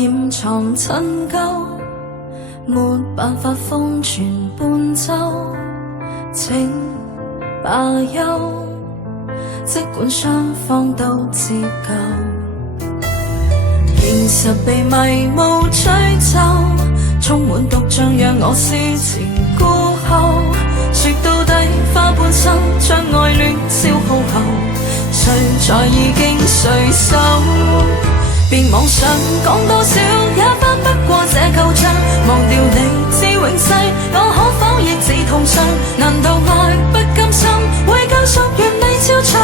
掩藏陳舊，沒辦法封存伴奏，請罷休。即管雙方都自救，現實被迷霧吹走，充滿毒醬讓我思前顧後。說到底花半生將愛戀消耗後，誰在意經誰手？別妄想講多少也翻不過這舊帳，忘掉你至永世，我可否亦自痛傷？難道愛不甘心會救贖完美照長？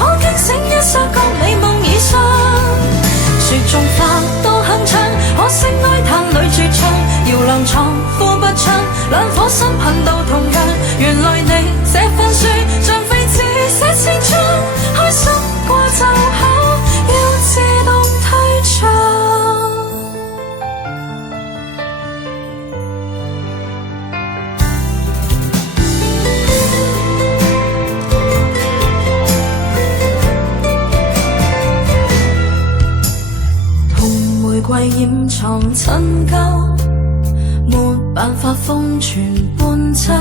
可驚醒一剎覺美夢已傷，雪中花多鏗鏘，可惜哀嘆裏絕唱，搖籃床呼不出，兩顆心頻道同樣。原來你這份書像廢紙寫千章，開心過就好，要自動退場。紅玫瑰掩藏陳舊，沒辦法封存伴奏，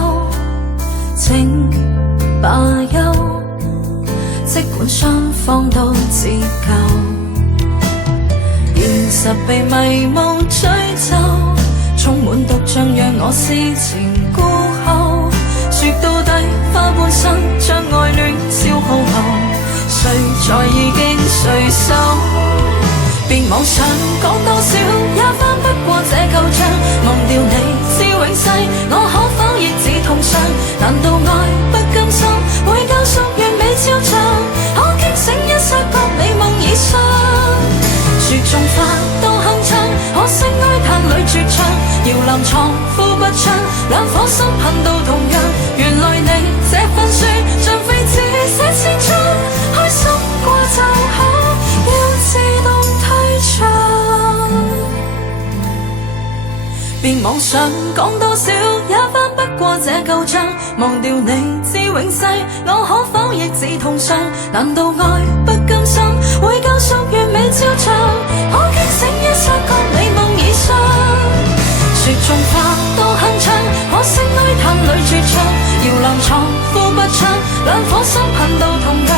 請罷休。即管雙方都自救，現實被迷霧吹走，充滿毒醬讓我思前顧後。說到底花半生將愛戀消耗後，誰在意經誰手？別妄想講多少也翻不過這舊帳，忘掉你至永世，我可否亦自痛傷？難道愛不甘心會救贖完美照長？可驚醒一剎覺美夢已傷，雪中花都鏗鏘，可惜哀嘆裏絕唱，搖籃床呼不出，兩顆心頻道同樣。原來你這份書像廢紙寫千章，開心過就好，要自動退場。別妄想講多少也翻不過這舊帳，忘掉你至永世，我可否亦自痛傷？難道愛不甘心會救贖完美照長？可驚醒一剎覺美夢已傷，雪中花多鏗鏘，可惜哀嘆裏絕唱，搖籃床呼不出，兩顆心頻道同樣。